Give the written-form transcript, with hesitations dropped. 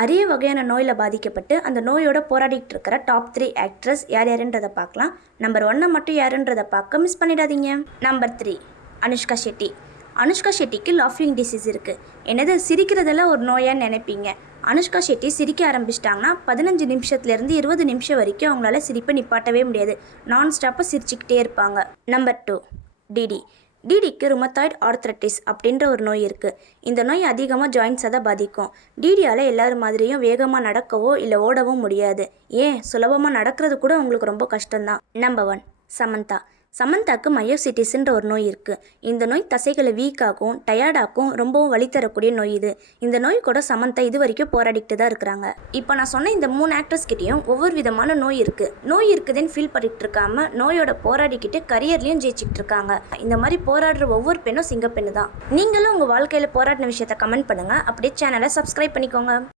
அரிய வகையான நோயில் பாதிக்கப்பட்டு அந்த நோயோட போராடிட்டு இருக்கிற டாப் 3 ஆக்ட்ரஸ் யார் யாருன்றதை பார்க்கலாம். நம்பர் 1 மட்டும் யாருன்றதை பார்க்க மிஸ் பண்ணிடாதீங்க. நம்பர் 3 அனுஷ்கா ஷெட்டி. அனுஷ்கா ஷெட்டிக்கு லாஃபிங் டிசீஸ் இருக்குது. என்னது சிரிக்கிறதெல்லாம் ஒரு நோயான்னு நினைப்பீங்க. அனுஷ்கா ஷெட்டி சிரிக்க ஆரம்பிச்சிட்டாங்கன்னா 15 நிமிஷத்துலேருந்து 20 நிமிஷம் வரைக்கும் அவங்களால சிரிப்பை நிப்பாட்டவே முடியாது. நான் ஸ்டாப்பாக சிரிச்சுக்கிட்டே இருப்பாங்க. நம்பர் 2 டிடி. டிடிக்கு ருமத்தாய்டு ஆர்த்ரட்டிஸ் அப்படின்ற ஒரு நோய் இருக்குது. இந்த நோய் அதிகமாக ஜாயின்ஸை தான் பாதிக்கும். டிடியால் எல்லாரும் மாதிரியும் வேகமாக நடக்கவோ இல்லை ஓடவோ முடியாது. ஏன் சுலபமாக நடக்கிறது கூட உங்களுக்கு ரொம்ப கஷ்டம்தான். நம்பர் 1 சமந்தா. சமந்தாக்கு மயோசிட்டிஸ்ன்ற ஒரு நோய் இருக்குது. இந்த நோய் தசைகளை வீக்காகும், டயர்டாக்கும், ரொம்பவும் வலி தரக்கூடிய நோய் இது. இந்த நோய் கூட சமந்தா இது வரைக்கும் போராடிக்கிட்டு தான் இருக்கிறாங்க. இப்போ நான் சொன்ன இந்த 3 ஆக்டர்ஸ்கிட்டையும் ஒவ்வொரு விதமான நோய் இருக்குது. நோய் இருக்குதுன்னு ஃபீல் பண்ணிட்டு இருக்காம நோயோட போராடிக்கிட்டு கரியர்லையும் ஜெயிச்சிக்கிட்டு இருக்காங்க. இந்த மாதிரி போராடுற ஒவ்வொரு பெண்ணும் சிங்கப்பெண்ணு தான். நீங்களும் உங்கள் வாழ்க்கையில் போராடின விஷயத்த கமெண்ட் பண்ணுங்கள். அப்படியே சேனலை சப்ஸ்கிரைப் பண்ணிக்கோங்க.